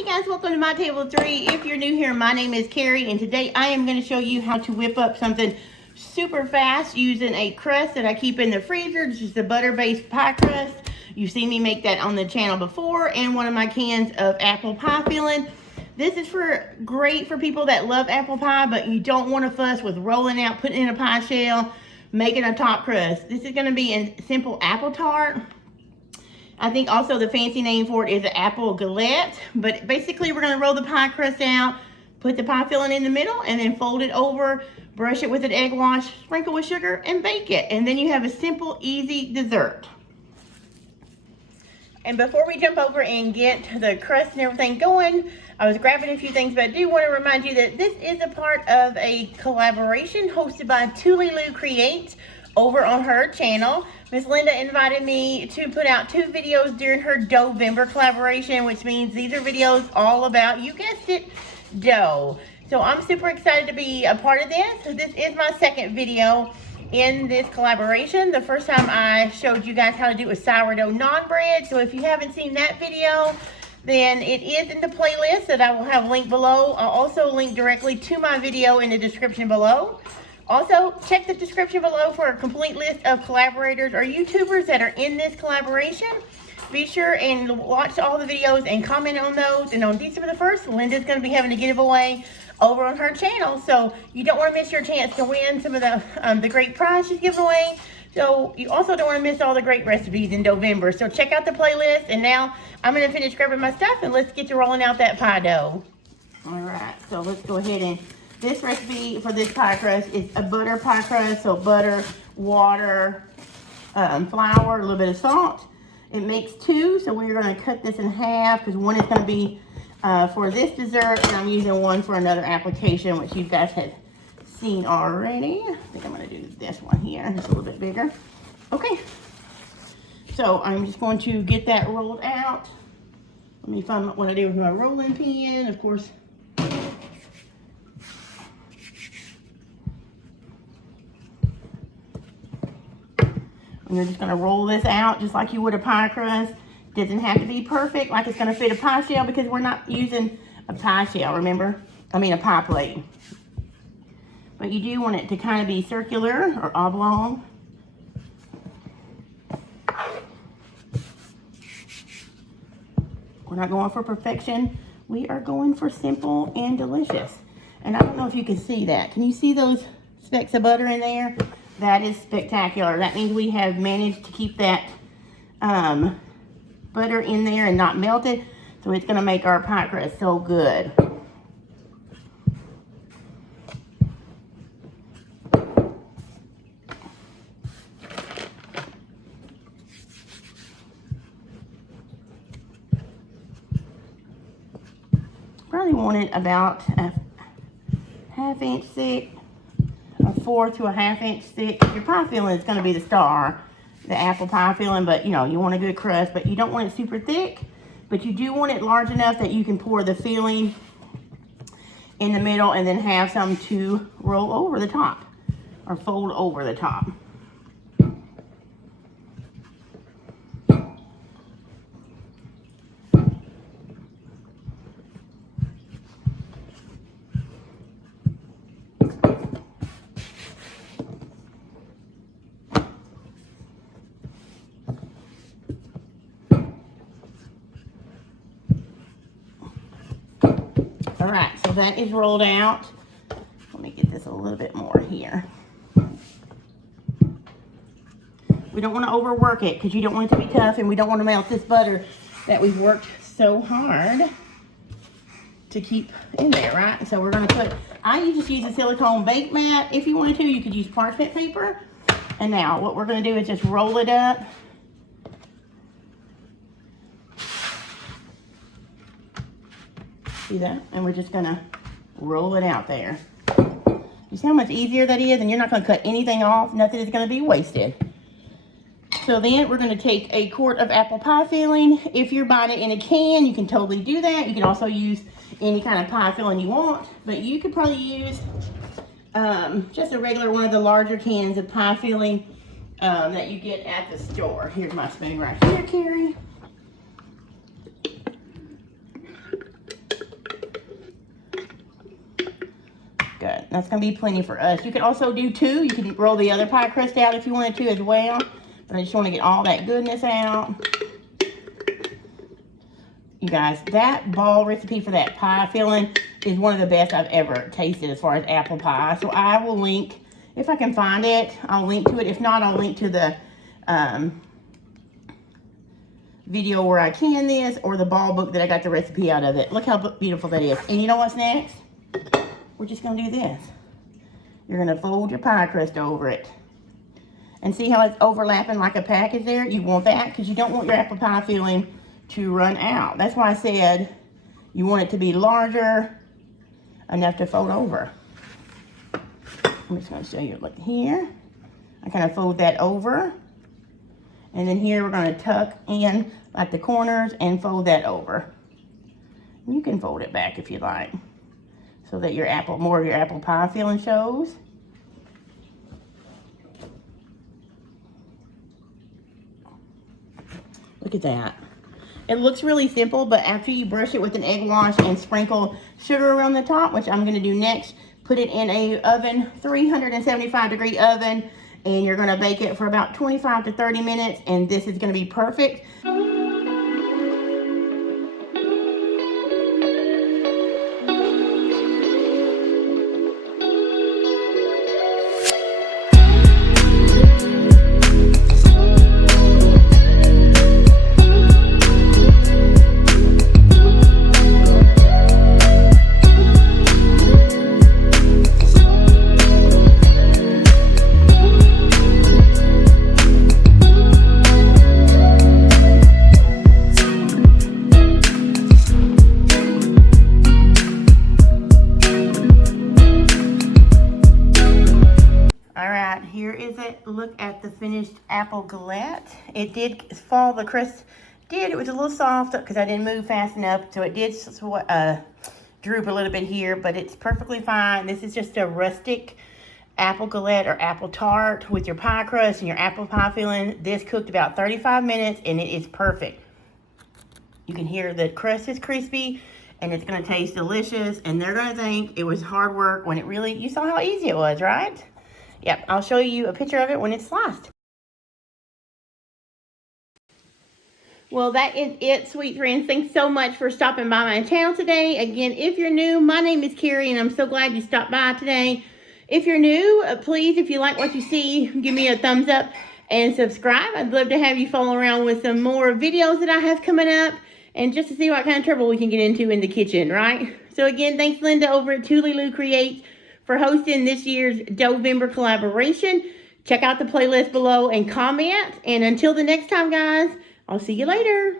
Hey guys, welcome to My Table of Three. If you're new here, my name is Carrie, and today I am going to show you how to whip up something super fast using a crust that I keep in the freezer. This is the butter-based pie crust. You've seen me make that on the channel before, and one of my cans of apple pie filling. This is great for people that love apple pie, but you don't want to fuss with rolling out, putting in a pie shell, making a top crust. This is going to be a simple apple tart. I think also the fancy name for it is an apple galette, but basically we're going to roll the pie crust out, put the pie filling in the middle, and then fold it over, brush it with an egg wash, sprinkle with sugar, and bake it. And then you have a simple, easy dessert. And before we jump over and get the crust and everything going, I was grabbing a few things, but I do want to remind you that this is a part of a collaboration hosted by Tuliloo Create over on her channel. Miss Linda invited me to put out 2 videos during her Doughvember collaboration, which means these are videos all about, you guessed it, dough. So I'm super excited to be a part of this. This is my second video in this collaboration. The first time I showed you guys how to do a sourdough naan bread. So if you haven't seen that video, then it is in the playlist that I will have linked below. I'll also link directly to my video in the description below. Also, check the description below for a complete list of collaborators or YouTubers that are in this collaboration. Be sure and watch all the videos and comment on those. And on December the 1st, Linda's going to be having a giveaway over on her channel. So you don't want to miss your chance to win some of the great prize she's giving away. So you also don't want to miss all the great recipes in Doughvember. So check out the playlist. And now I'm going to finish grabbing my stuff and let's get to rolling out that pie dough. All right, so let's go ahead and this recipe for this pie crust is a butter pie crust. So butter, water, flour, a little bit of salt. It makes 2, so we're going to cut this in half because one is going to be for this dessert, and I'm using one for another application, which you guys have seen already. I think I'm going to do this one here, just a little bit bigger. Okay, so I'm just going to get that rolled out. Let me find what I do with my rolling pin, of course. And you're just going to roll this out just like you would a pie crust. Doesn't have to be perfect, like it's going to fit a pie shell, because we're not using a pie shell, remember? I mean a pie plate. But you do want it to kind of be circular or oblong. We're not going for perfection. We are going for simple and delicious. And I don't know if you can see that. Can you see those specks of butter in there? That is spectacular. That means we have managed to keep that butter in there and not melt it. So it's going to make our pie crust so good. Probably want it about a ½ inch thick. A 1/4 to a ½ inch thick. Your pie filling is going to be the star, the apple pie filling, but you know, you want a good crust, but you don't want it super thick, but you do want it large enough that you can pour the filling in the middle and then have some to roll over the top or fold over the top. All right, so that is rolled out. Let me get this a little bit more here. We don't want to overwork it because you don't want it to be tough, and we don't want to melt this butter that we've worked so hard to keep in there, right? So we're going to put, I just use a silicone bake mat. If you wanted to, you could use parchment paper. And now what we're going to do is just roll it up. See that? And we're just gonna roll it out there. You see how much easier that is? And you're not gonna cut anything off. Nothing is gonna be wasted. So then we're gonna take a quart of apple pie filling. If you're buying it in a can, you can totally do that. You can also use any kind of pie filling you want, but you could probably use just a regular one of the larger cans of pie filling that you get at the store. Here's my spoon right here, Carrie. That's going to be plenty for us. You can also do 2. You can roll the other pie crust out if you wanted to as well. But I just want to get all that goodness out. You guys, that ball recipe for that pie filling is one of the best I've ever tasted as far as apple pie. So I will link, if I can find it, I'll link to it. If not, I'll link to the video where I can this, or the ball book that I got the recipe out of it. Look how beautiful that is. And you know what's next? We're just going to do this. You're going to fold your pie crust over it. And see how it's overlapping like a package there? You want that because you don't want your apple pie filling to run out. That's why I said you want it to be larger enough to fold over. I'm just going to show you, look here. I kind of fold that over. And then here we're going to tuck in like the corners and fold that over. You can fold it back if you like, so that your more of your apple pie filling shows. Look at that. It looks really simple, but after you brush it with an egg wash and sprinkle sugar around the top, which I'm going to do next, put it in a oven, 375-degree oven, and you're going to bake it for about 25 to 30 minutes, and this is going to be perfect. Here is a look at the finished apple galette. It did fall, the crust did, it was a little soft because I didn't move fast enough, so it did droop a little bit here, but it's perfectly fine. This is just a rustic apple galette or apple tart with your pie crust and your apple pie filling. This cooked about 35 minutes and it is perfect. You can hear the crust is crispy and it's going to taste delicious, and they're going to think it was hard work when it really, you saw how easy it was, right? Yep, I'll show you a picture of it when it's sliced. Well, that is it, sweet friends. Thanks so much for stopping by my channel today. Again, if you're new, my name is Carrie, and I'm so glad you stopped by today. If you're new, please, if you like what you see, give me a thumbs up and subscribe. I'd love to have you follow around with some more videos that I have coming up, and just to see what kind of trouble we can get into in the kitchen, right? So again, thanks Linda over at Doughvember Creates for hosting this year's Doughvember collaboration. Check out the playlist below and comment. And until the next time, guys, I'll see you later.